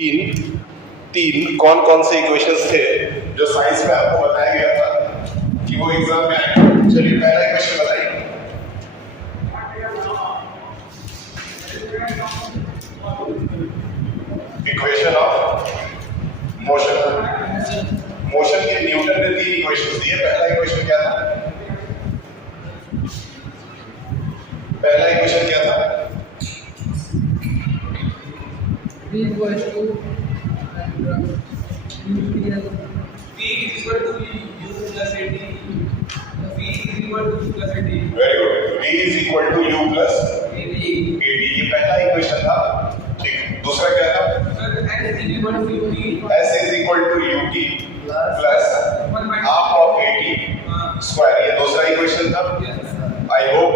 तीन तीन कौन कौन से इक्वेशंस थे जो साइंस में आपको बताया गया था कि वो एग्जाम में आएगा। चलिए पहला इक्वेशन बताइए। Equation of motion. मोशन के न्यूटन ने तीन इक्वेशंस दिए। पहला इक्वेशन क्या था? पहला इक्वेशन क्या था? V equals to V is equal to U plus AT. V is equal to U plus AT. Very good. V is equal to U plus AT. AD, ये पहला इक्वेशन था। ठीक, दूसरा क्या था? Sir, S is equal to UT. S is equal to UT plus half of AT square, ये दूसरा equation था। I hope.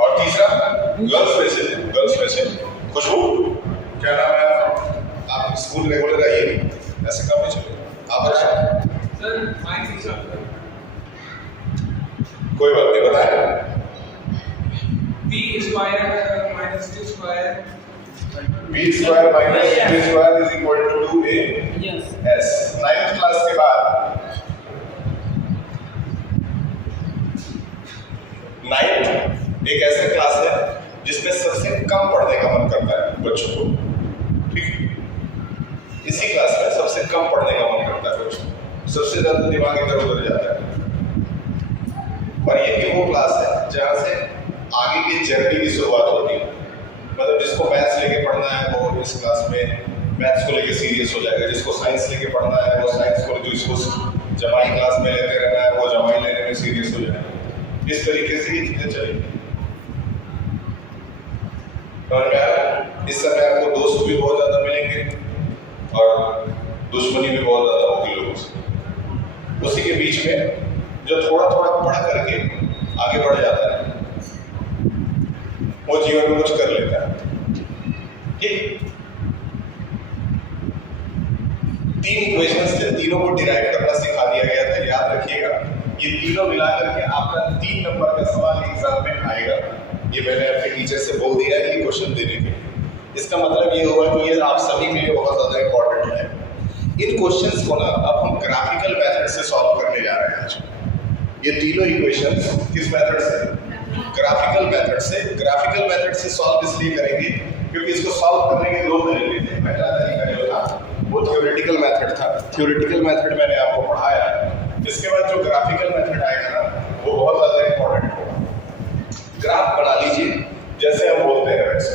और तीसरा गर्ल्स में से खुशबू, क्या नाम है आपका? आप स्कूल रेगुलर आइए, ऐसे काम नहीं चलेगा। आप अच्छा Sir, mine is कोई बात नहीं, बताएं। V square minus T square. B square minus B square is equal to 2A Yes. S। 9th class के बाद 9th एक ऐसा क्लास है जिसमें सबसे कम पढ़ने का मन करता है बच्चों को। ठीक है, इसी क्लास में सबसे कम पढ़ने का मन करता है बच्चों को, सबसे ज्यादा दिमाग इधर उधर जाता है। और यही वो क्लास है जहाँ से आगे की जर्नी की शुरुआत होती है। मतलब जिसको मैथ्स लेके पढ़ना है वो इस क्लास में मैथ्स को लेके सीरियस हो जाएगा, जिसको साइंस लेके पढ़ना है वो साइंस को, जो इसको जमाई क्लास में लेते रहना है वो जमाई लेने में सीरियस हो जाएगा। इस तरीके से ये चीजें चलेंगी। इस समय आपको दोस्त भी बहुत ज्यादा मिलेंगे और दुश्मनी भी बहुत ज्यादा होगी लोगों से। उसी के बीच में जो थोड़ा थोड़ा पढ़ करके आगे बढ़ जाता है वो जीवन में कुछ कर लेता है। ठीक, तीन इक्वेशंस थे, तीनों को डिराइव करना सिखा दिया गया था। याद रखिएगा, ये तीनों मिला करके आपका 3 नंबर का सवाल एग्जाम में आएगा। ये मैंने अपने टीचर से बोल दिया है ये क्वेश्चन देने के। इसका मतलब ये हुआ कि ये आप सभी के लिए बहुत ज्यादा इंपॉर्टेंट है। इन क्वेश्चंस को ना अब हम ग्राफिकल मेथड से सॉल्व करने जा रहे हैं आज। ये तीनों इक्वेशंस किस मेथड से? ग्राफिकल मेथड से। ग्राफिकल मेथड से सॉल्व इसलिए करेंगे क्योंकि इसको सॉल्व करने के 2 तरीके थे। पहला तरीका जो था वो थ्योरेटिकल मेथड था। थ्योरेटिकल मेथड मैंने आपको पढ़ाया है। इसके बाद जो ग्राफिकल मेथड आएगा ना वो बहुत ज्यादा इंपॉर्टेंट होगा। ग्राफ बना लीजिए जैसे हम बोलते हैं वैसे।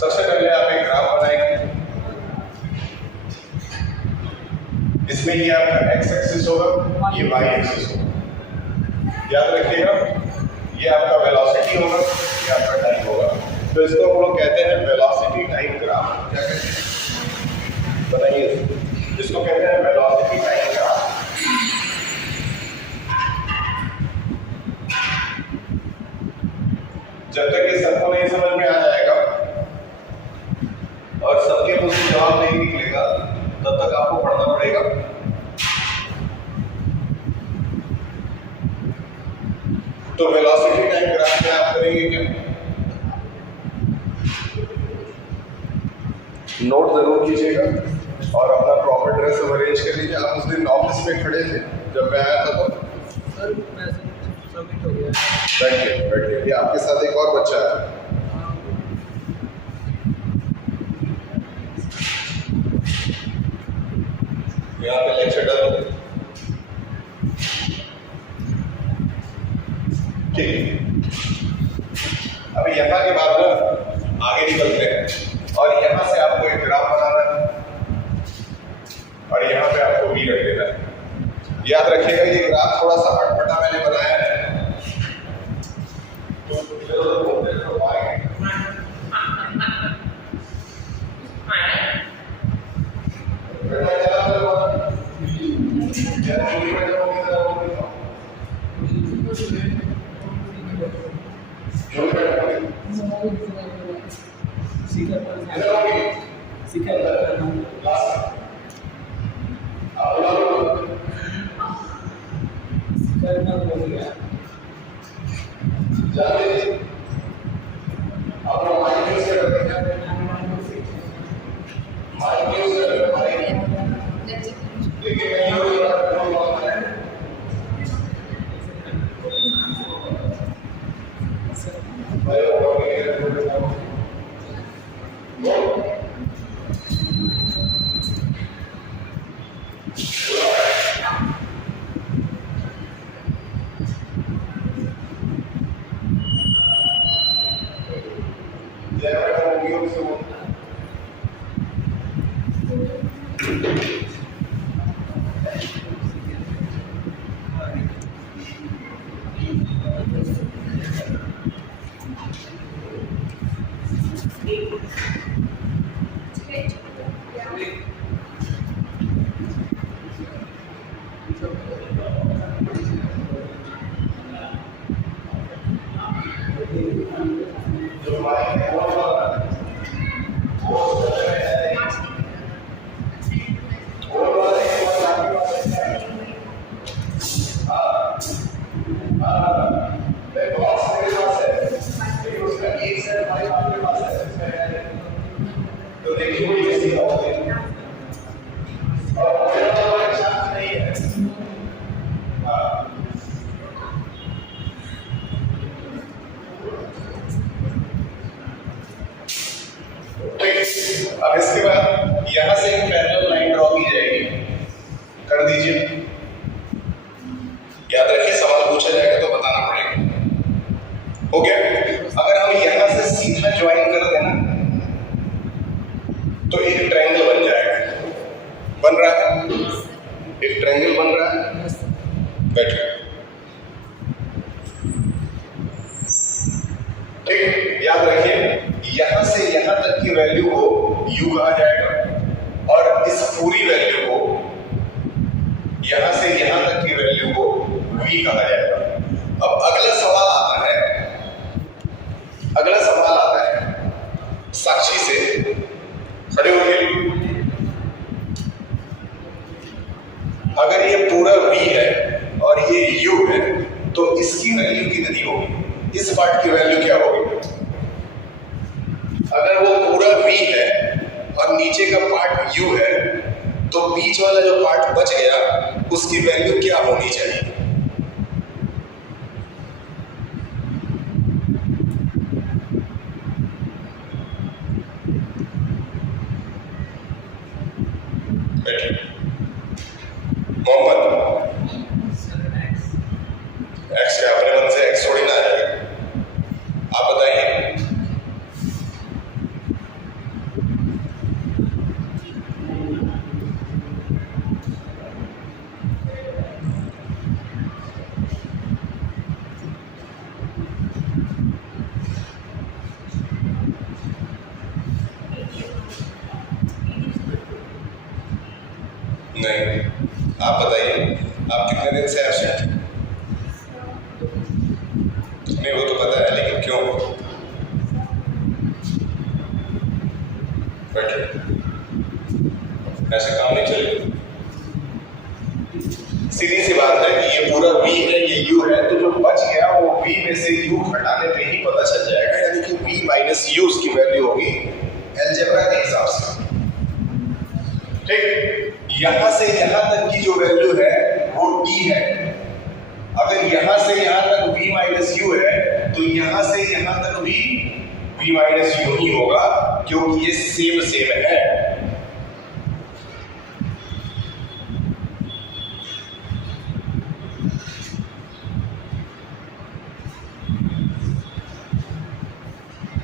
सबसे पहले आप एक ग्राफ बनाएंगे। इसमें ये आपका एक्स एक्सिस होगा, ये वाई एक्सिस होगा। याद रखिएगा, ये आपका वेलोसिटी होगा, ये आपका टाइम होगा। तो इसको हम लोग कहते हैं वेलोसिटी टाइम ग्राफ। क्या कहते हैं बताइए? इसको कहते हैं वेलोसिटी टाइम ग्राफ। जब तक ये सबको नहीं समझ में आ जाएगा और सबके मुंह से जवाब नहीं निकलेगा तब तक आपको पढ़ना पड़ेगा। तो वेलोसिटी टाइम ग्राफ में आप करेंगे क्या? नोट जरूर कीजिएगा और अपना प्रॉपर ड्रेस सब अरेंज कर लीजिए। आप उस दिन ऑफिस में खड़े थे जब मैं आया था तो? सर, मैसेज सबमिट हो गया। बैठिए बैठिए। ये आपके साथ एक और बच्चा है। यहाँ पे लेक्चर डालो। ठीक, अभी यहाँ के बाद ना आगे निकलते हैं और यहाँ से आपको एक ग्राफ बनाना है और यहाँ पे आपको V रख देना है। याद रखिएगा ये ग्राफ थोड़ा सा अटपटा मैंने बनाया है। आप मुझसे वो जो हमारे कौन वाला वो तो देखिए वो ऐसी होगी और हमारे साथ नहीं है। अब इसके बाद यहां से एक पैरेलल लाइन ड्रॉ की जाएगी, कर दीजिए। याद रखिए सवाल पूछा जाएगा तो बताना पड़ेगा। हो गया। अगर हम यहां से सीधा ज्वाइन कर देना तो एक ट्रायंगल बन जाएगा। बन रहा है, एक ट्रायंगल बन रहा है। बैठिए। ठीक, याद रखिए यहां से यहां तक की वैल्यू को u कहा जाएगा और इस पूरी वैल्यू को यहां से यहां तक की वैल्यू को v कहा जाएगा। अब अगला सवाल आता है साक्षी से। खड़े होइए। अगर ये पूरा v है और ये u है तो इसकी वैल्यू कितनी होगी? इस पार्ट की वैल्यू क्या होगी? अगर वो पूरा v है और नीचे का पार्ट u है तो बीच वाला जो पार्ट बच गया उसकी वैल्यू क्या होनी चाहिए? मोहम्मद एक्स क्या अपने मन से एक्स थोड़ी ना आ जाएगा। आप बताइए। नहीं, आप बताइए। आप कितने दिन से एब्सेंट? नहीं वो तो पता है, लेकिन क्यों? बैठो, ऐसे काम नहीं चलेगा। सीधी सी बात है कि ये पूरा v है, ये u है, तो जो बच गया वो v में से u हटाने पे ही पता चल जाएगा। यानी कि v माइनस u उसकी वैल्यू होगी अलजेब्रा के हिसाब से। ठीक, यहां से यहां तक की जो वैल्यू है वो t है। अगर यहां से यहां तक v माइनस u है तो यहां से यहां तक भी v माइनस u ही होगा, क्योंकि ये सेम है।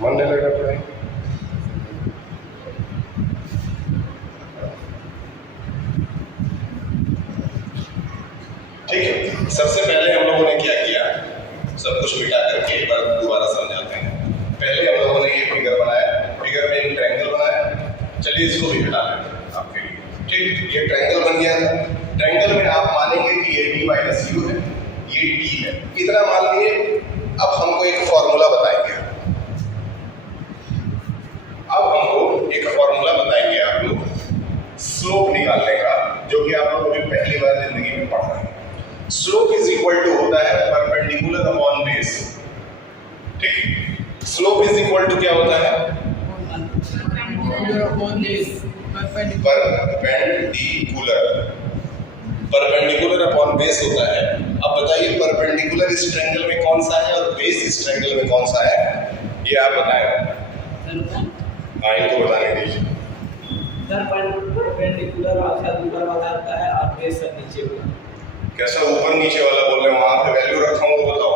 मन नहीं लगा पढ़ाई। ठीक है, सबसे पहले हम लोगों ने क्या किया, सब कुछ मिटा करके एक बार दोबारा समझाते हैं। पहले हम लोगों ने ये फिगर बनाया, फिगर में एक ट्रायंगल बनाया। चलिए इसको भी मिटा लेते हैं आपके लिए। ठीक, ये ट्रायंगल बन गया था। ट्रायंगल में आप मानेंगे कि ये v माइनस u है, ये t है, इतना मान लिए। अब हमको एक फॉर्मूला बताएंगे। आप लोग स्लोप निकालने का, जो कि आप लोग अभी पहली बार जिंदगी में पढ़ रहे हैं। स्लोप इज इक्वल टू होता है परपेंडिकुलर अपॉन बेस। ठीक, स्लोप इज इक्वल टू क्या होता है? परपेंडिकुलर अपॉन बेस होता है। अब बताइए परपेंडिकुलर इस ट्रायंगल में कौन सा है और बेस इस ट्रायंगल में कौन सा है, ये आप बताएं। हाँ, इनको बताने दीजिए। परपेंडिकुलर ऊपर वाला होता है और बेस सब नीचे वाला। कैसा ऊपर नीचे वाला बोल रहे हैं? वहां पे वैल्यू रखा हूं तो बताओ।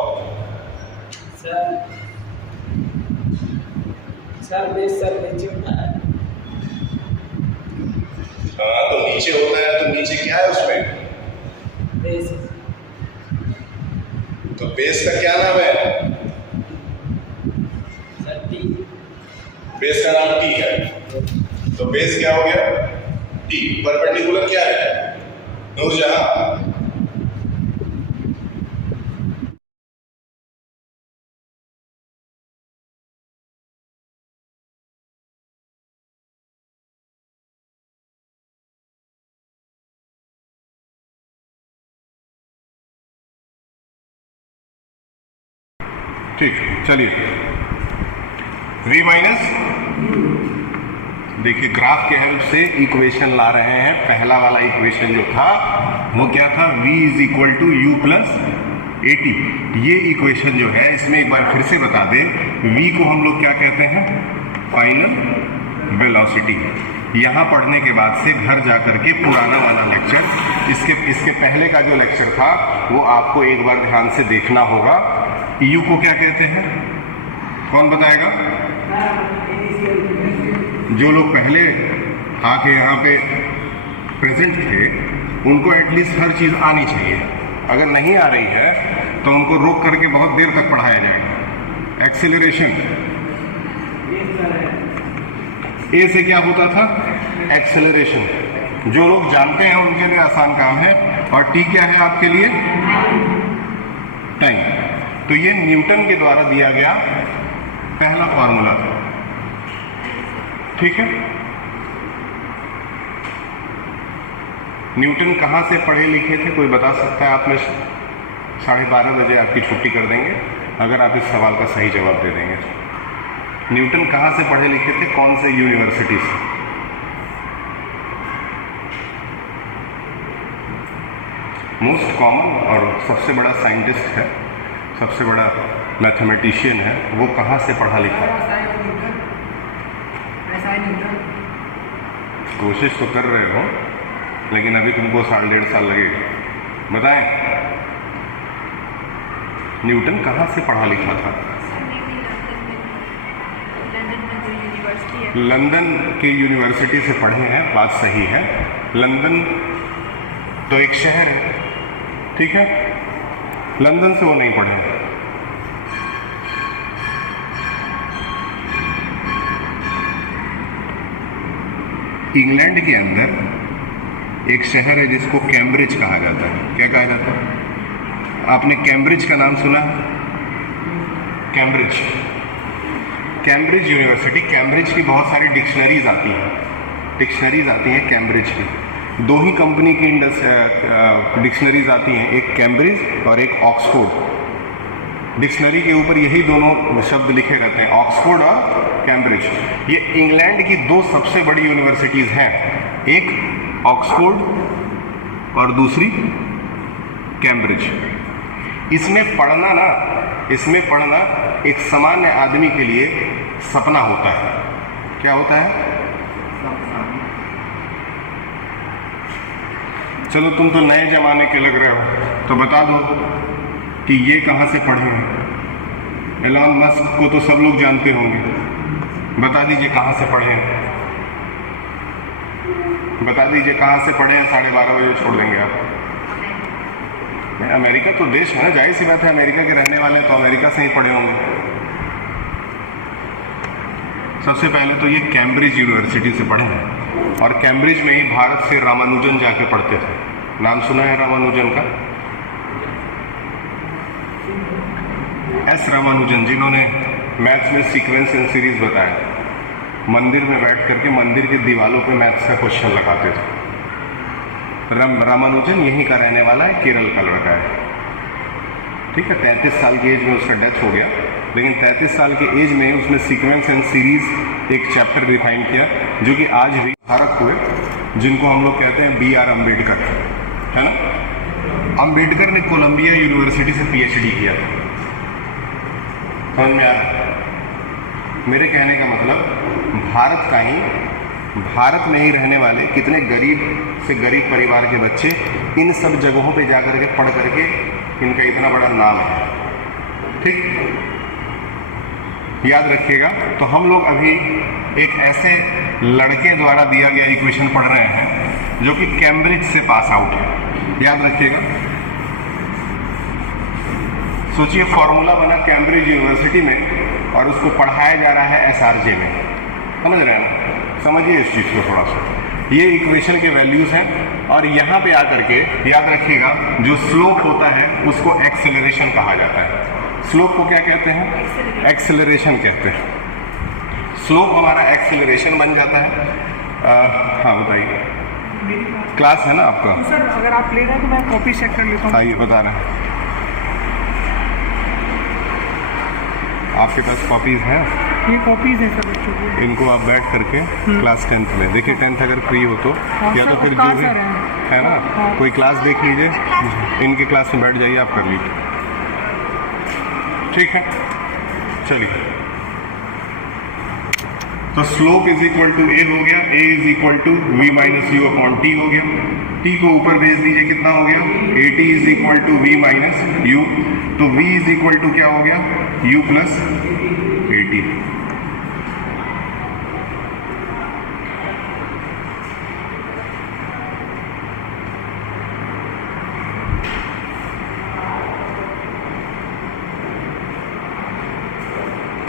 सर बेस सर नीचे होता है। हाँ तो नीचे होता है, तो नीचे क्या है उसमें? बेस तो बेस का क्या नाम है? Sir T. बेस का नाम टी है, तो बेस क्या हो गया? टी। परपेंडिकुलर क्या है? नूरजहां। ठीक, चलिए v माइनस, देखिए ग्राफ के हेल्प से इक्वेशन ला रहे हैं। पहला वाला इक्वेशन जो था वो क्या था? v is equal to U plus A T. ये इक्वेशन जो है, इसमें एक बार फिर से बता दें, v को हम लोग क्या कहते हैं? Final velocity. यहाँ पढ़ने के बाद से घर जा करके पुराना वाला लेक्चर, इसके पहले का जो लेक्चर था वो आपको एक बार ध्यान से देखना होगा। यू को क्या कहते हैं? कौन बताएगा? जो लोग पहले आके यहाँ पे प्रेजेंट थे उनको एटलीस्ट हर चीज़ आनी चाहिए। अगर नहीं आ रही है तो उनको रोक करके बहुत देर तक पढ़ाया जाएगा। एक्सेलरेशन, ए से क्या होता था? एक्सेलरेशन। जो लोग जानते हैं उनके लिए आसान काम है। और टी क्या है आपके लिए? टाइम। तो ये न्यूटन के द्वारा दिया गया पहला फॉर्मूला था, ठीक है। न्यूटन कहाँ से पढ़े लिखे थे, कोई बता सकता है? आप में 12:30 बजे आपकी छुट्टी कर देंगे अगर आप इस सवाल का सही जवाब दे देंगे। न्यूटन कहाँ से पढ़े लिखे थे, कौन से यूनिवर्सिटी से? मोस्ट कॉमन और सबसे बड़ा साइंटिस्ट है, सबसे बड़ा मैथमेटिशियन है, वो कहाँ से पढ़ा लिखा है? कोशिश तो कर रहे हो लेकिन अभी तुमको 1.5 साल लगेगा। बताएं, न्यूटन कहाँ से पढ़ा लिखा था? लंदन के यूनिवर्सिटी से पढ़े हैं, बात सही है। लंदन तो एक शहर है, ठीक है। लंदन से वो नहीं पढ़े। इंग्लैंड के अंदर एक शहर है जिसको कैम्ब्रिज कहा जाता है। क्या कहा जाता है? आपने कैम्ब्रिज का नाम सुना है? Cambridge, Cambridge university. कैम्ब्रिज की बहुत सारी डिक्शनरीज आती हैं कैम्ब्रिज की। 2 ही कंपनी की डिक्शनरीज आती हैं, एक कैम्ब्रिज और एक ऑक्सफोर्ड। डिक्शनरी के ऊपर यही दोनों शब्द लिखे रहते हैं, ऑक्सफोर्ड और कैम्ब्रिज। ये इंग्लैंड की 2 सबसे बड़ी यूनिवर्सिटीज़ हैं, एक ऑक्सफोर्ड और दूसरी कैम्ब्रिज। इसमें पढ़ना एक सामान्य आदमी के लिए सपना होता है। क्या होता है? चलो तुम तो नए जमाने के लग रहे हो, तो बता दो कि ये कहाँ से पढ़े हैं। एलॉन मस्क को तो सब लोग जानते होंगे, बता दीजिए कहाँ से पढ़े हैं। बता दीजिए कहाँ से पढ़े हैं। 12:30 बजे छोड़ देंगे आप। अमेरिका तो देश है ना, जाहिर सी बात है, अमेरिका के रहने वाले तो अमेरिका से ही पढ़े होंगे। सबसे पहले तो ये कैम्ब्रिज यूनिवर्सिटी से पढ़े हैं और कैम्ब्रिज में ही भारत से रामानुजन जाके पढ़ते थे। नाम सुना है रामानुजन का? एस रामानुजन, जिन्होंने मैथ्स में सीक्वेंस एंड सीरीज बताया। मंदिर में बैठ करके मंदिर की दीवारों पे मैथ्स का क्वेश्चन लगाते थे। रामानुजन यहीं का रहने वाला है, केरल का लड़का है, ठीक है। 33 साल की एज में उसका डेथ हो गया, लेकिन 33 साल की एज में उसने सीक्वेंस एंड सीरीज एक चैप्टर डिफाइन किया, जो कि आज भी भारत हुए, जिनको हम लोग कहते हैं BR अम्बेडकर, है ना। अम्बेडकर ने कोलंबिया यूनिवर्सिटी से PhD किया था। समझ में आ रहा है? मेरे कहने का मतलब भारत में ही रहने वाले कितने गरीब से गरीब परिवार के बच्चे इन सब जगहों पे जा करके पढ़ करके इनका इतना बड़ा नाम है, ठीक। याद रखिएगा। तो हम लोग अभी एक ऐसे लड़के द्वारा दिया गया इक्वेशन पढ़ रहे हैं जो कि कैम्ब्रिज से पास आउट है। याद रखिएगा, सोचिए फॉर्मूला बना कैम्ब्रिज यूनिवर्सिटी में और उसको पढ़ाया जा रहा है SRJ में। समझ रहे हैं ना? समझिए इस चीज़ को थोड़ा सा। ये इक्वेशन के वैल्यूज हैं और यहाँ पे आकर के याद रखिएगा जो स्लोप होता है उसको एक्सेलरेशन कहा जाता है। स्लोप को क्या कहते हैं? एक्सेलरेशन कहते हैं। स्लोप हमारा एक्सेलरेशन बन जाता है। हाँ बताइए, क्लास है ना आपका? तो सर अगर आप ले रहे हैं तो मैं कॉपी चेक कर लेता हूँ। आइए बता रहे हैं, आपके पास कॉपीज हैं? ये कॉपीज हैं सर बच्चों की। इनको आप बैठ करके क्लास 10th में देखिए, 10th अगर फ्री हो तो या तो फिर जो भी है ना कोई क्लास देख लीजिए, इनकी क्लास में बैठ जाइए, आप कर लीजिए। ठीक है, चलिए। तो slope is equal to A हो गया, A is equal to V minus U upon T हो गया। टी को ऊपर भेज दीजिए, कितना हो गया? A T is equal to V minus U. तो वी इज इक्वल टू क्या हो गया? U plus A T.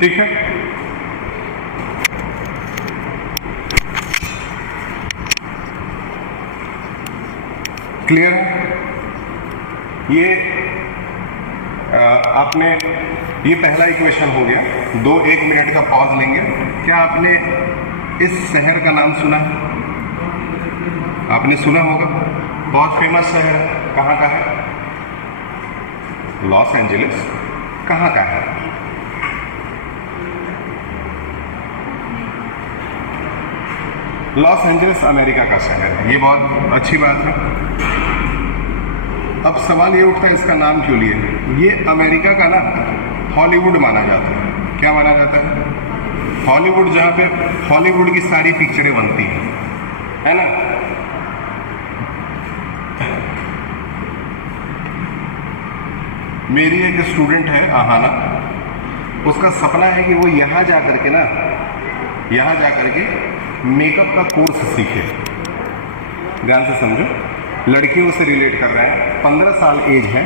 ठीक है, क्लियर है? ये आपने ये पहला इक्वेशन हो गया। 1 मिनट का पॉज लेंगे। क्या आपने इस शहर का नाम सुना है? आपने सुना होगा, बहुत फेमस शहर है। कहाँ का है? Los Angeles. कहाँ का है? लॉस एंजलिस अमेरिका का शहर है। ये बहुत अच्छी बात है। अब सवाल ये उठता है इसका नाम क्यों लिए? ये अमेरिका का ना हॉलीवुड माना जाता है। क्या माना जाता है? हॉलीवुड, जहाँ पे हॉलीवुड की सारी पिक्चरें बनती हैं, है ना? मेरी एक स्टूडेंट है आहाना, उसका सपना है कि वो यहाँ जा करके ना, यहाँ जा करके मेकअप का कोर्स सीखे। ध्यान से समझो, लड़कियों से रिलेट कर रहे हैं। 15 साल एज है,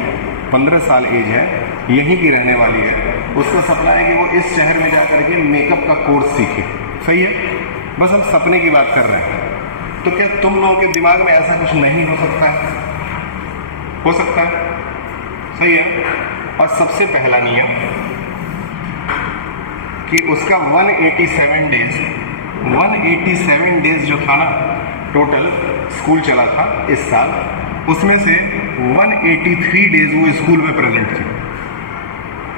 15 साल एज है, यहीं की रहने वाली है। उसका सपना है कि वो इस शहर में जा करके मेकअप का कोर्स सीखे। सही है, बस हम सपने की बात कर रहे हैं। तो क्या तुम लोगों के दिमाग में ऐसा कुछ नहीं हो सकता है? हो सकता है, सही है। और सबसे पहला नियम कि उसका 187 डेज जो था ना टोटल स्कूल चला था इस साल, उसमें से 183 डेज वो स्कूल में प्रेजेंट थी।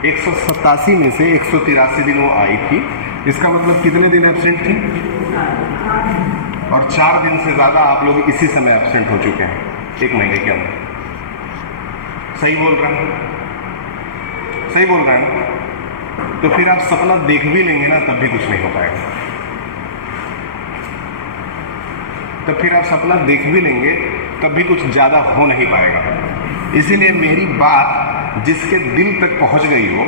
187 में से 183 दिन वो आई थी। इसका मतलब कितने दिन एब्सेंट थी? और 4 दिन से ज़्यादा आप लोग इसी समय एब्सेंट हो चुके हैं 1 महीने के अंदर। सही बोल रहे हैं? सही बोल रहे हैं? तो फिर आप सपना देख भी लेंगे ना, तब भी कुछ नहीं हो पाएगा। तब फिर आप सपना देख भी लेंगे तब भी कुछ ज़्यादा हो नहीं पाएगा। इसीलिए मेरी बात जिसके दिल तक पहुंच गई हो,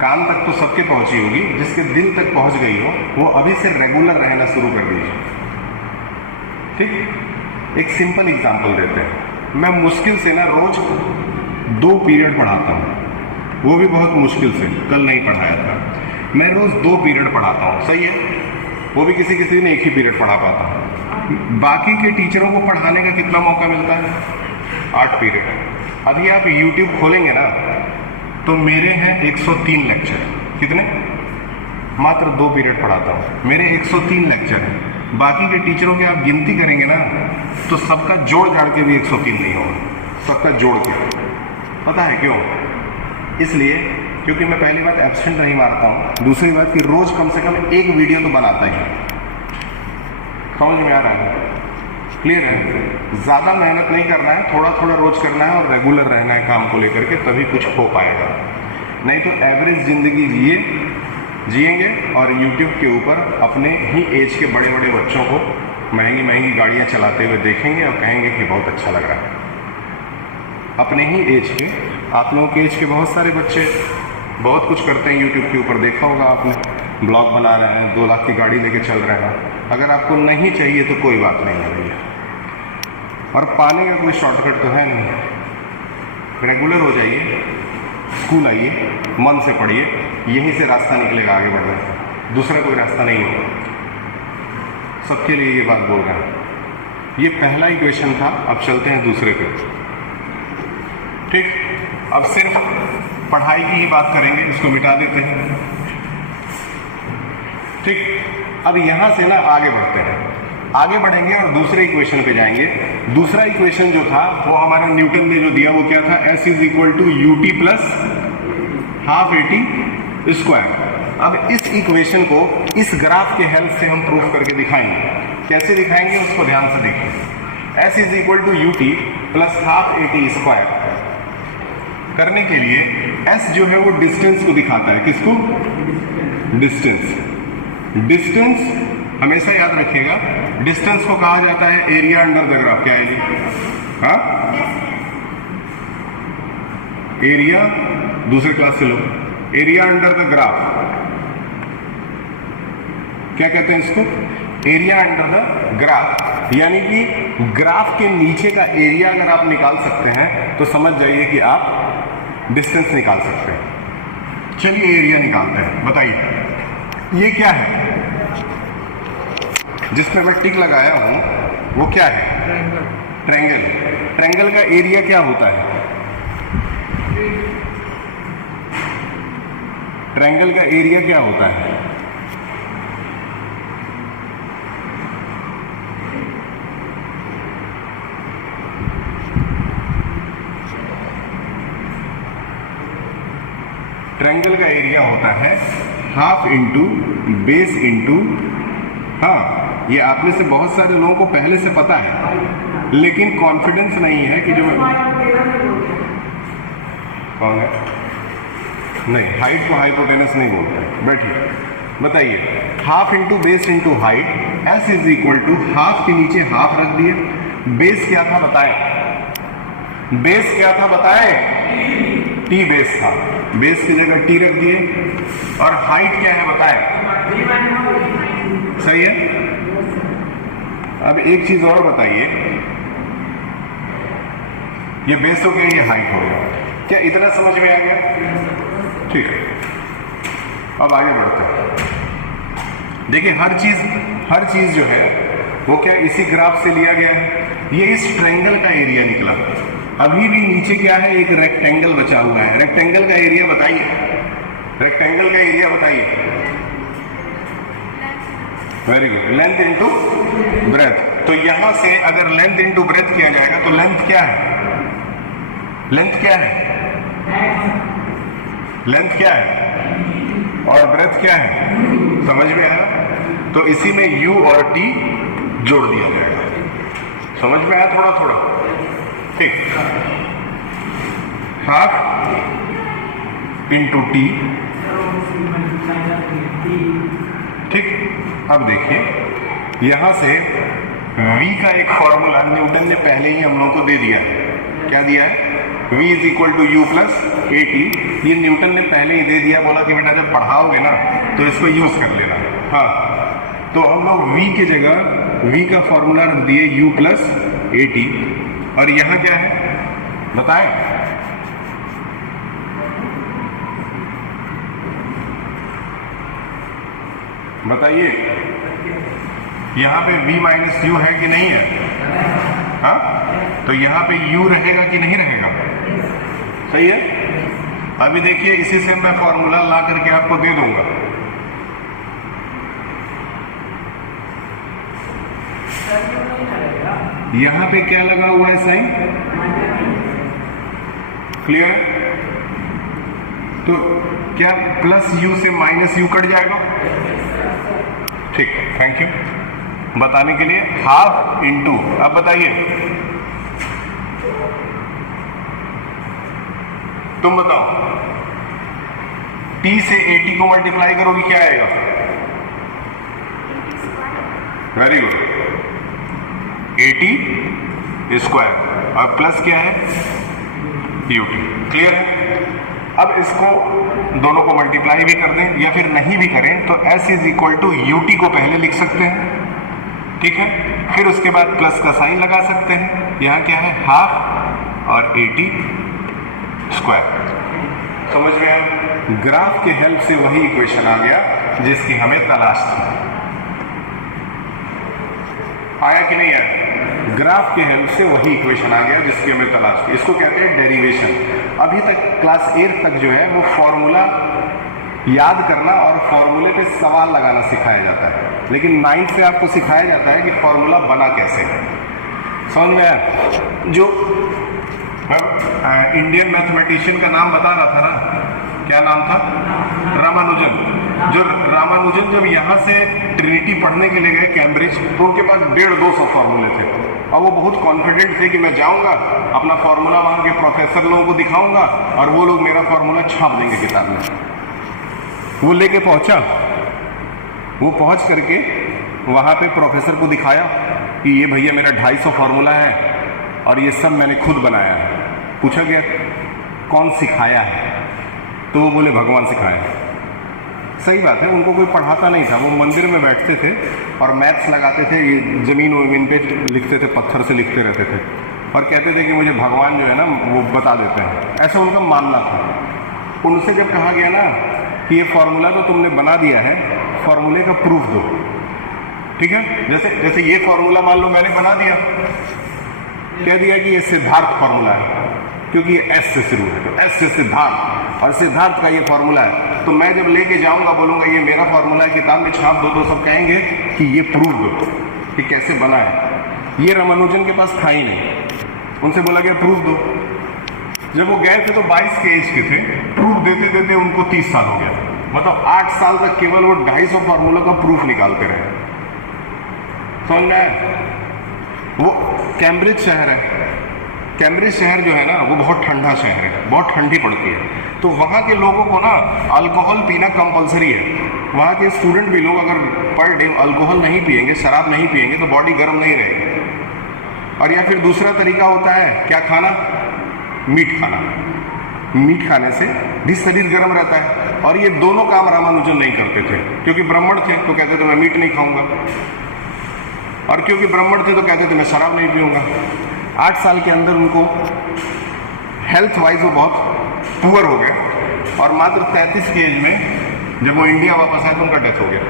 कान तक तो सबके पहुंची होगी, जिसके दिल तक पहुंच गई हो वो अभी से रेगुलर रहना शुरू कर दीजिए। ठीक, एक सिंपल एग्जांपल देते हैं। मैं मुश्किल से ना रोज 2 पीरियड पढ़ाता हूँ, वो भी बहुत मुश्किल से, कल नहीं पढ़ाया था। मैं रोज 2 पीरियड पढ़ाता हूँ, सही है। वो भी किसी किसी दिन 1 ही पीरियड पढ़ा पाता हूँ। बाकी के टीचरों को पढ़ाने का कितना मौका मिलता है? 8 पीरियड। अभी आप YouTube खोलेंगे ना तो मेरे हैं 103 लेक्चर। कितने? मात्र 2 पीरियड पढ़ाता हूँ, मेरे 103 लेक्चर हैं। बाकी के टीचरों की आप गिनती करेंगे ना तो सबका जोड़ जाड़ के भी 103 नहीं होगा, सबका जोड़ के। पता है क्यों? इसलिए क्योंकि मैं पहली बात एब्सेंट नहीं मारता हूँ, दूसरी बात कि रोज कम से कम 1 वीडियो तो बनाता ही। समझ में आ रहा है? क्लियर है? ज़्यादा मेहनत नहीं करना है, थोड़ा थोड़ा रोज करना है और रेगुलर रहना है काम को लेकर के, तभी कुछ हो पाएगा। नहीं तो एवरेज ज़िंदगी जिएंगे और यूट्यूब के ऊपर अपने ही एज के बड़े बड़े बच्चों को महंगी महंगी गाड़ियाँ चलाते हुए देखेंगे और कहेंगे कि बहुत अच्छा लग रहा है। अपने ही एज के, आप लोगों के एज के बहुत सारे बच्चे बहुत कुछ करते हैं यूट्यूब के ऊपर, देखा होगा आपने, ब्लॉग बना रहे हैं, 2 लाख की गाड़ी लेके चल रहे हैं। अगर आपको नहीं चाहिए तो कोई बात नहीं है भैया, और पाने का कोई शॉर्टकट तो है नहीं। रेगुलर हो जाइए, स्कूल आइए, मन से पढ़िए, यहीं से रास्ता निकलेगा आगे बढ़ने का, दूसरा कोई रास्ता नहीं होगा। सबके लिए ये बात बोल रहे हैं। ये पहला इक्वेशन था, अब चलते हैं दूसरे पे। ठीक, अब सिर्फ पढ़ाई की ही बात करेंगे, इसको मिटा देते हैं। ठीक, अब यहां से ना आगे बढ़ते हैं, आगे बढ़ेंगे और दूसरे इक्वेशन पे जाएंगे। दूसरा इक्वेशन जो था वो हमारा न्यूटन ने जो दिया वो क्या था, S is equal to ut plus half AT square. अब इस इक्वेशन को इस ग्राफ के हेल्प से हम प्रूफ करके दिखाएंगे। कैसे दिखाएंगे उसको ध्यान से देखिए। S is equal to ut plus half AT square करने के लिए S जो है वो डिस्टेंस को दिखाता है। किसको? डिस्टेंस। डिस्टेंस हमेशा याद रखिएगा, डिस्टेंस को कहा जाता है एरिया अंडर द ग्राफ। क्या है जी? हाँ, एरिया, दूसरे क्लास से लो, एरिया अंडर द ग्राफ। क्या कहते हैं इसको? Area under the graph. यानी कि ग्राफ के नीचे का एरिया अगर आप निकाल सकते हैं तो समझ जाइए कि आप डिस्टेंस निकाल सकते हैं। चलिए एरिया निकालते हैं। बताइए ये क्या है जिसमें मैं टिक लगाया हूं, वो क्या है? ट्रायंगल। ट्रायंगल का एरिया क्या होता है? ट्रायंगल का एरिया क्या होता है? ट्रायंगल का एरिया होता है हाफ इंटू बेस इंटू, हाँ ये आप में से बहुत सारे लोगों को पहले से पता है, लेकिन कॉन्फिडेंस नहीं है कि जो कौन है, नहीं, हाइट को हाइपोटेनस नहीं बोलते। बैठिए, बताइए। Half into base into height, S is equal to half के नीचे हाफ रख दिए। बेस क्या था बताएं? बेस क्या था बताएं? T बेस था, बेस की जगह T रख दिए। और हाइट क्या है बताएं? सही है। अब एक चीज और बताइए, ये बेस हो गया, ये हाइट हो गया। क्या इतना समझ में आ गया? ठीक है, अब आगे बढ़ते हैं। देखिए हर चीज जो है वो क्या इसी ग्राफ से लिया गया है। ये इस ट्रायंगल का एरिया निकला। अभी भी नीचे क्या है, एक रेक्टेंगल बचा हुआ है। रेक्टेंगल का एरिया बताइए, रेक्टेंगल का एरिया बताइए। Very good, length into breadth. तो यहां से अगर लेंथ इंटू ब्रेथ किया जाएगा तो लेंथ क्या है? लेंथ क्या है? लेंथ क्या है? और ब्रेथ क्या है? समझ में आया? तो इसी में u और t जोड़ दिया जाएगा। समझ में आया थोड़ा थोड़ा? ठीक, हाफ इंटू टी। ठीक, अब देखिए यहां से v का एक फॉर्मूला न्यूटन ने पहले ही हम लोगों को दे दिया है। क्या दिया है? v is equal to U plus AT। ये न्यूटन ने पहले ही दे दिया, बोला कि बेटा जब पढ़ाओगे ना तो इसको यूज कर लेना। हाँ, तो हम लोग v की जगह v का फॉर्मूला रख दिए u प्लस AT। और यहां क्या है बताएं? बताइए, यहां पे v माइनस यू है कि नहीं है? हाँ, तो यहां पे u रहेगा कि नहीं रहेगा? सही है। अभी देखिए इसी से मैं फॉर्मूला ला करके आपको दे दूंगा। यहां पे क्या लगा हुआ है साइन? क्लियर है? तो क्या प्लस u से माइनस u कट जाएगा? ठीक, थैंक यू बताने के लिए। हाफ इंटू, अब बताइए तुम बताओ, t से AT को मल्टीप्लाई करोगे क्या आएगा? Very good, AT square. और प्लस क्या है? UT। क्लियर है? अब इसको दोनों को मल्टीप्लाई भी कर दें या फिर नहीं भी करें तो s is equal to ut को पहले लिख सकते हैं, ठीक है। फिर उसके बाद प्लस का साइन लगा सकते हैं। यहाँ क्या है, हाफ और 80 स्क्वायर। समझ में आया? ग्राफ के हेल्प से वही इक्वेशन आ गया जिसकी हमें तलाश थी। आया कि नहीं आया? ग्राफ के हेल्प से वही इक्वेशन आ गया जिसकी हमें तलाश थी। इसको कहते हैं डेरिवेशन। अभी तक क्लास 8 तक जो है वो फॉर्मूला याद करना और फॉर्मूले पे सवाल लगाना सिखाया जाता है, लेकिन 9th से आपको सिखाया जाता है कि फॉर्मूला बना कैसे है। समझ में आया? जो इंडियन मैथमेटिशियन का नाम बता रहा था ना, क्या नाम था? रामानुजन। जो रामानुजन जब यहाँ से ट्रिनिटी पढ़ने के लिए गए कैम्ब्रिज, तो उनके पास 150-200 फॉर्मूले थे और वो बहुत कॉन्फिडेंट थे कि मैं जाऊंगा, अपना फॉर्मूला वहाँ के प्रोफेसर लोगों को दिखाऊंगा और वो लोग मेरा फॉर्मूला छाप देंगे किताब में। वो लेके पहुंचा, वो पहुंच करके वहाँ पे प्रोफेसर को दिखाया कि ये भैया मेरा 250 फॉर्मूला है और ये सब मैंने खुद बनाया है। पूछा गया कौन सिखाया है, तो वो बोले भगवान सिखाया है। सही बात है, उनको कोई पढ़ाता नहीं था, वो मंदिर में बैठते थे और मैथ्स लगाते थे, ये जमीन वमीन पे लिखते थे, पत्थर से लिखते रहते थे और कहते थे कि मुझे भगवान जो है ना वो बता देते हैं, ऐसा उनका मानना था। उनसे जब कहा गया ना कि ये फॉर्मूला तो तुमने बना दिया है, फॉर्मूले का प्रूफ दो, ठीक है। जैसे ये फॉर्मूला मान लो मैंने बना दिया, कह दिया कि ये सिद्धार्थ फॉर्मूला है क्योंकि ये एस से शुरू है, तो एस से सिद्धार्थ और सिद्धार्थ का ये फॉर्मूला है, तो मैं जब लेके जाऊंगा बोलूंगा ये मेरा फॉर्मूला है, किताब में छाप दो, तो सब कहेंगे कि ये प्रूफ दो कि कैसे बना है। ये रामानुजन के पास था ही नहीं, उनसे बोला गया प्रूफ दो। जब वो गए थे तो 22 के एज के थे, प्रूफ देते देते उनको 30 साल हो गया। मतलब 8 साल तक केवल वो 250 फॉर्मूला का प्रूफ निकालते रहे। समझ में आया? वो कैम्ब्रिज शहर है, कैम्ब्रिज शहर जो है ना वो बहुत ठंडा शहर है, बहुत ठंडी पड़ती है, तो वहाँ के लोगों को ना अल्कोहल पीना कंपलसरी है। वहाँ के स्टूडेंट भी लोग अगर पर डे अल्कोहल नहीं पिएंगे, शराब नहीं पिएंगे तो बॉडी गर्म नहीं रहेगी। और या फिर दूसरा तरीका होता है क्या खाना, मीट खाना। मीट खाने से भी शरीर गर्म रहता है। और ये दोनों काम रामानुजन नहीं करते थे, क्योंकि ब्राह्मण थे तो कहते थे मैं मीट नहीं खाऊंगा, और क्योंकि ब्राह्मण थे तो कहते थे मैं शराब नहीं पीऊंगा। 8 साल के अंदर उनको हेल्थ वाइज वो बहुत पुअर हो गए और मात्र 33 की एज में जब वो इंडिया वापस आए तो उनका डेथ हो गया।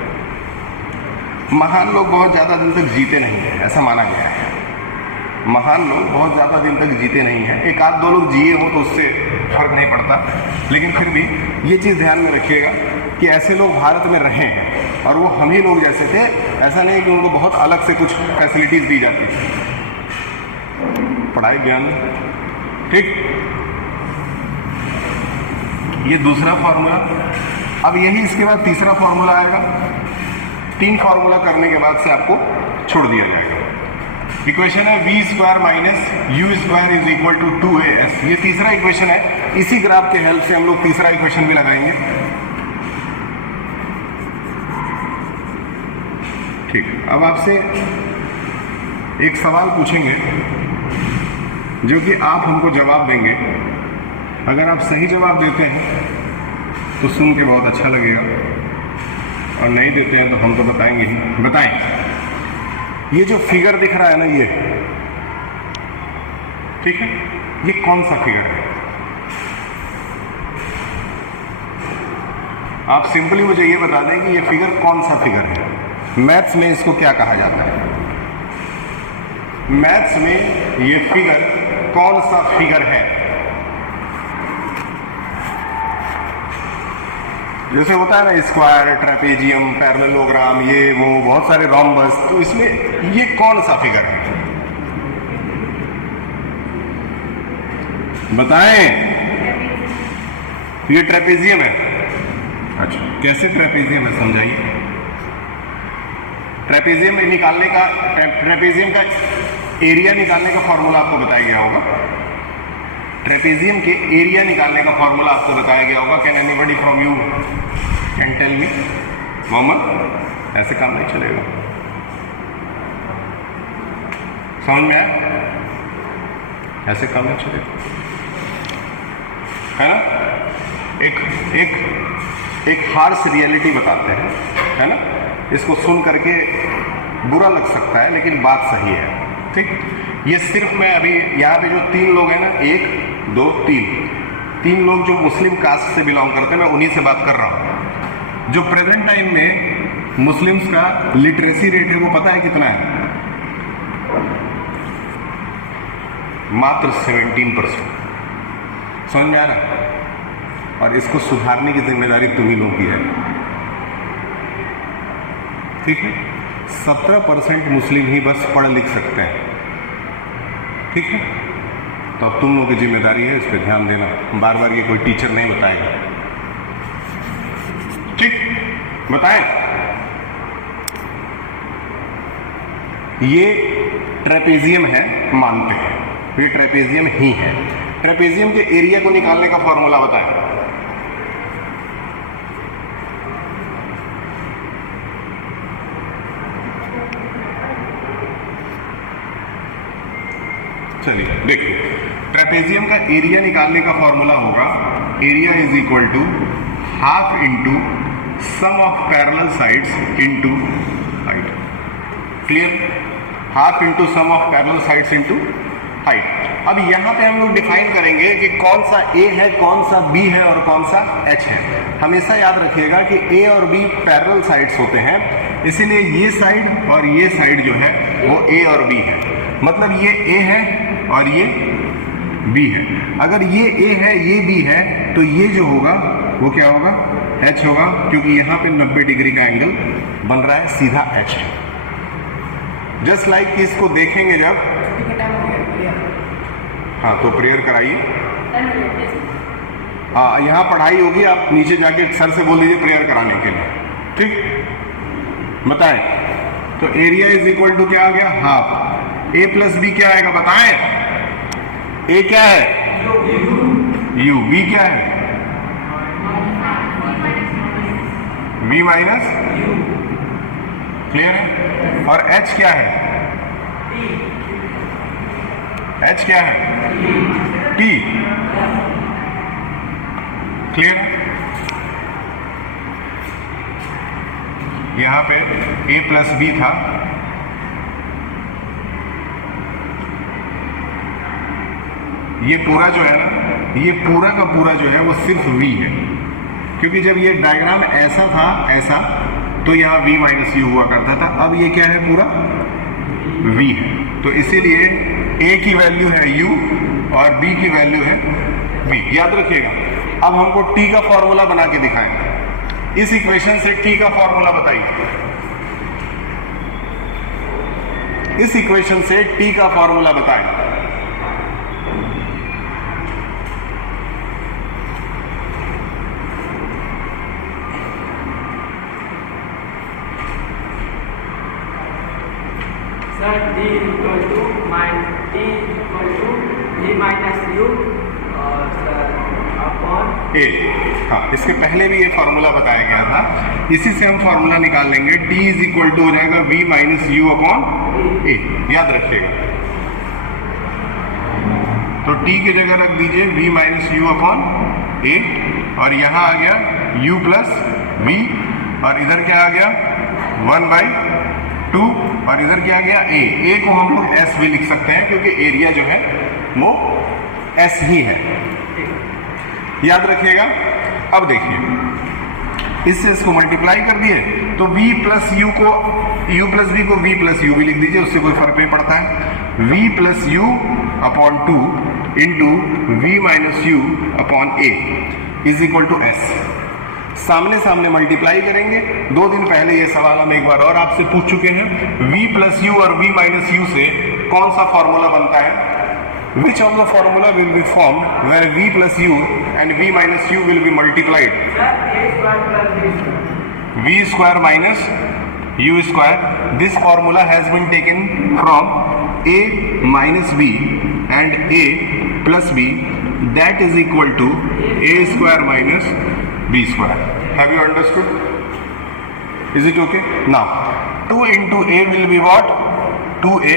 महान लोग बहुत ज़्यादा दिन तक जीते नहीं हैं, ऐसा माना गया है। महान लोग बहुत ज़्यादा दिन तक जीते नहीं हैं, 1-2 लोग जिए हों तो उससे फर्क नहीं पड़ता, लेकिन फिर भी ये चीज़ ध्यान में रखिएगा कि ऐसे लोग भारत में रहे हैं और वो हम ही लोग जैसे थे। ऐसा नहीं कि उनको बहुत अलग से कुछ फैसिलिटीज़ दी जाती थी, पढ़ाई ज्ञान, ठीक। ये दूसरा फॉर्मूला। अब यही इसके बाद तीसरा फॉर्मूला आएगा। 3 फॉर्मूला करने के बाद से आपको छोड़ दिया जाएगा। इक्वेशन है v² - u² is equal to 2as। ये तीसरा इक्वेशन है। इसी ग्राफ के हेल्प से हम लोग तीसरा इक्वेशन भी लगाएंगे, ठीक। अब आपसे एक सवाल पूछेंगे जो कि आप हमको जवाब देंगे। अगर आप सही जवाब देते हैं तो सुन के बहुत अच्छा लगेगा, और नहीं देते हैं तो हम तो बताएंगे ही। बताएं, ये जो फिगर दिख रहा है ना, ये ठीक है, ये कौन सा फिगर है? आप सिंपली मुझे ये बता दें कि ये फिगर कौन सा फिगर है। मैथ्स में इसको क्या कहा जाता है? मैथ्स में ये फिगर कौन सा फिगर है? जैसे होता है ना स्क्वायर, ट्रेपेजियम, पैरेललोग्राम, ये वो बहुत सारे रोम्बस, तो इसमें ये कौन सा फिगर है? बताएं। ये ट्रेपेजियम है। अच्छा, कैसे ट्रेपेजियम है समझाइए। ट्रेपेजियम निकालने का, ट्रेपेजियम का एरिया निकालने का फॉर्मूला आपको बताया गया होगा। ट्रेपेजियम के एरिया निकालने का फॉर्मूला आपको बताया गया होगा। Can anybody from you can tell me? Mohammad, ऐसे काम नहीं चलेगा। समझ में आया? ऐसे काम नहीं चलेगा, है ना? एक हार्श रियलिटी बताते हैं, है ना। इसको सुन करके बुरा लग सकता है लेकिन बात सही है, ठीक। ये सिर्फ मैं अभी यहाँ पे जो 3 लोग हैं ना, 1 2 3 लोग जो मुस्लिम कास्ट से बिलोंग करते हैं, मैं उन्हीं से बात कर रहा हूँ। जो प्रेजेंट टाइम में मुस्लिम्स का लिटरेसी रेट है वो पता है कितना है? मात्र 17%। समझ में आ रहा है? और इसको सुधारने की जिम्मेदारी तुम ही लोगों की है, ठीक है। 17% मुस्लिम ही बस पढ़ लिख सकते हैं, ठीक है। तो अब तुम लोगों की जिम्मेदारी है, इस पर ध्यान देना। बार बार ये कोई टीचर नहीं बताएगा, ठीक। बताएं, ये ट्रेपेजियम है, मानते हैं ये ट्रेपेजियम ही है। ट्रेपेजियम के एरिया को निकालने का फॉर्मूला बताएं। चलिए देखिए, ट्रेपेजियम का एरिया निकालने का फॉर्मूला होगा, area is equal to half into sum of parallel sides into height. Clear? Half into sum of parallel sides into height. अब यहां पे हम लोग डिफाइन करेंगे कि कौन सा ए है, कौन सा बी है और कौन सा एच है। हमेशा याद रखिएगा कि ए और बी पैरेलल साइड्स होते हैं, इसीलिए ये साइड और ये साइड जो है वो ए और बी है। मतलब ये ए है और ये बी है। अगर ये ए है, ये बी है, तो ये जो होगा वो क्या होगा? एच होगा, क्योंकि यहाँ पे 90 डिग्री का एंगल बन रहा है, सीधा एच है। जस्ट लाइक कि इसको देखेंगे जब, हाँ तो प्रेयर कराइए। हाँ, यहाँ पढ़ाई होगी, आप नीचे जाके सर से बोल दीजिए प्रेयर कराने के लिए, ठीक। बताएं, तो एरिया इज इक्वल टू क्या आ गया? हाफ। ए प्लस बी क्या आएगा बताएं? ए क्या है? यू। बी क्या है? B minus. क्लियर है? और एच क्या है? एच क्या है? टी। क्लियर है? यहां पे ए प्लस बी था, ये पूरा जो है ना, ये पूरा का पूरा जो है वो सिर्फ v है, क्योंकि जब ये डायग्राम ऐसा था, ऐसा, तो यहाँ v माइनस यू हुआ करता था। अब ये क्या है? पूरा v है, तो इसीलिए a की वैल्यू है u और b की वैल्यू है v। याद रखिएगा। अब हमको t का फॉर्मूला बना के दिखाएं। इस इक्वेशन से t का फॉर्मूला बताइए। इस इक्वेशन से t का फॉर्मूला बताएं। Sir, d equal to v minus u upon ए। हाँ, इसके पहले भी ये फॉर्मूला बताया गया था, इसी से हम फॉर्मूला निकाल लेंगे। t इज इक्वल टू हो जाएगा v माइनस यू अपॉन ए। याद रखिएगा। तो t की जगह रख दीजिए v माइनस यू अपॉन ए, और यहां आ गया u प्लस v, और इधर क्या आ गया? 1/2, और इधर क्या आ गया? a को हम लोग s भी लिख सकते हैं, क्योंकि एरिया जो है वो s ही है। याद रखिएगा। अब देखिए, इससे इसको मल्टीप्लाई कर दिए, तो v प्लस यू को, u प्लस v को v प्लस यू भी लिख दीजिए, उससे कोई फर्क नहीं पड़ता है। v plus U upon 2 into v minus U upon a is equal to s। सामने सामने मल्टीप्लाई करेंगे। 2 दिन पहले ये सवाल हम एक बार और आपसे पूछ चुके हैं। v प्लस यू और v माइनस यू से कौन सा फॉर्मूला बनता है? Which of the formula will be formed where v plus u and v minus u will be multiplied? V square minus u square. This formula has been taken from a minus b and a plus b, that is equal to a square minus b square. Have you understood? Is it okay? Now 2 into a will be what? 2a.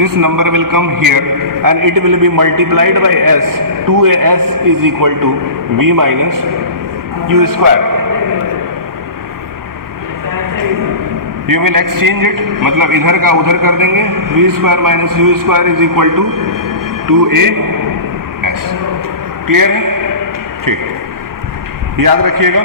this number will come here and it will be multiplied by s. 2as is equal to v minus u square. You will exchange it, मतलब इधर का उधर कर देंगे. v square minus u square is equal to 2as. Clear है? ठीक, याद रखिएगा.